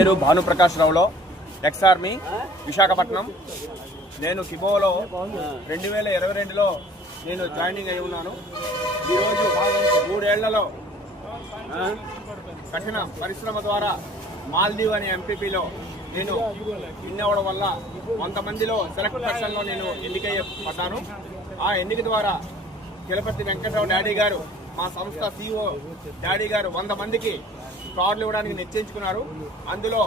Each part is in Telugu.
పేరు భానుప్రకాష్ రావులో ఎక్స్ ఆర్మీ విశాఖపట్నం. నేను కిబోలో 2022లో నేను జాయినింగ్ అయి ఉన్నాను. ఈరోజు 3 ఏళ్లలో కఠిన పరిశ్రమ ద్వారా మాల్దీవ్ అనే ఎంపీపీలో నేను విన్ అవ్వడం వల్ల 100 మందిలో సెలెక్ట్ పర్సన్లో నేను ఎన్నికయ్యపడ్డాను. ఆ ఎన్నిక ద్వారా కిలపతి వెంకటరావు డాడీ గారు, మా సంస్థ CEO డాడీ గారు 100 మందికి కార్లు ఇవ్వడానికి నిశ్చయించుకున్నారు. అందులో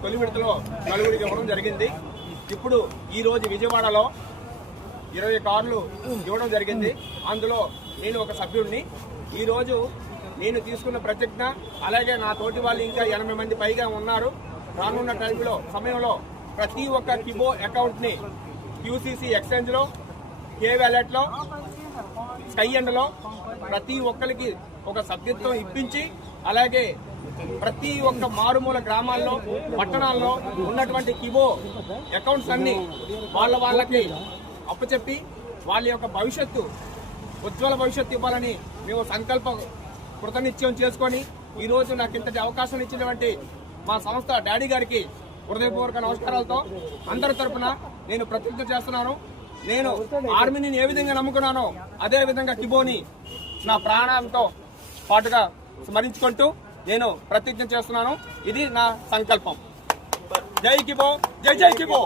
తొలి విడతలో 4గురికి ఇవ్వడం జరిగింది. ఇప్పుడు ఈరోజు విజయవాడలో 20 కార్లు ఇవ్వడం జరిగింది. అందులో నేను ఒక సభ్యుడిని. ఈరోజు నేను తీసుకున్న ప్రతిజ్ఞ, అలాగే నా తోటి వాళ్ళు ఇంకా 80 మంది పైగా ఉన్నారు. రానున్న సమయంలో ప్రతి ఒక్క కిబో అకౌంట్ని QCC ఎక్స్చేంజ్లో, K వ్యాలెట్లో, స్కై ఎండ్లో ప్రతి ఒక్కరికి ఒక సభ్యత్వం ఇప్పించి, అలాగే ప్రతి ఒక్క మారుమూల గ్రామాల్లో, పట్టణాల్లో ఉన్నటువంటి కిబో అకౌంట్స్ అన్ని వాళ్ళకి అప్పచెప్పి వాళ్ళ యొక్క ఉజ్వల భవిష్యత్తు ఇవ్వాలని మేము సంకల్ప కృతనిశ్చయం చేసుకొని ఈరోజు నాకు ఇంతటి అవకాశం ఇచ్చినటువంటి మా సంస్థ డాడీ గారికి హృదయపూర్వక నమస్కారాలతో అందరి తరఫున నేను ప్రతిజ్ఞ చేస్తున్నాను. నేను ఆర్మీని ఏ విధంగా నమ్ముకున్నానో అదే విధంగా కిబోని నా ప్రాణాలతో పాటుగా స్మరించుకుంటూ నేను ప్రతిజ్ఞ చేస్తున్నాను. ఇది నా సంకల్పం. జై కిబో, జై జై కిబో.